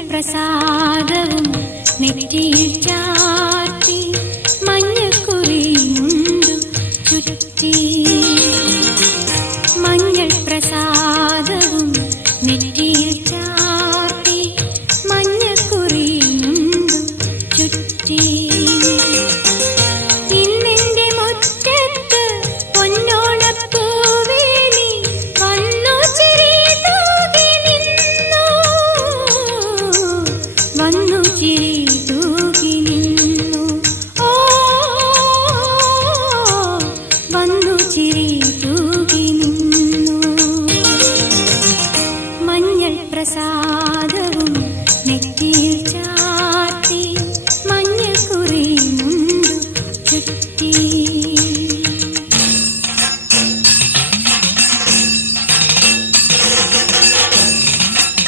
പ്രസാദവും നെറ്റിയിൽ ചാർത്തി മഞ്ഞക്കുറിയുണ്ടു ചുറ്റി. മഞ്ഞൾ പ്രസാദവും നെറ്റിയിൽ ചാർത്തി മഞ്ഞക്കുറിയുണ്ടു ചുറ്റി. ഇന്നെന്റെ മുറ്റത്ത് പൊന്നോണപ്പൂവേലി വന്നു ചിരി തൂകി നിന്നു, വന്നു ചിരി തൂകി നിന്നു. ഓ വന്നു ചിരി തൂകി നിന്നു. മഞ്ഞൾ പ്രസാദവും നെറ്റിയിൽ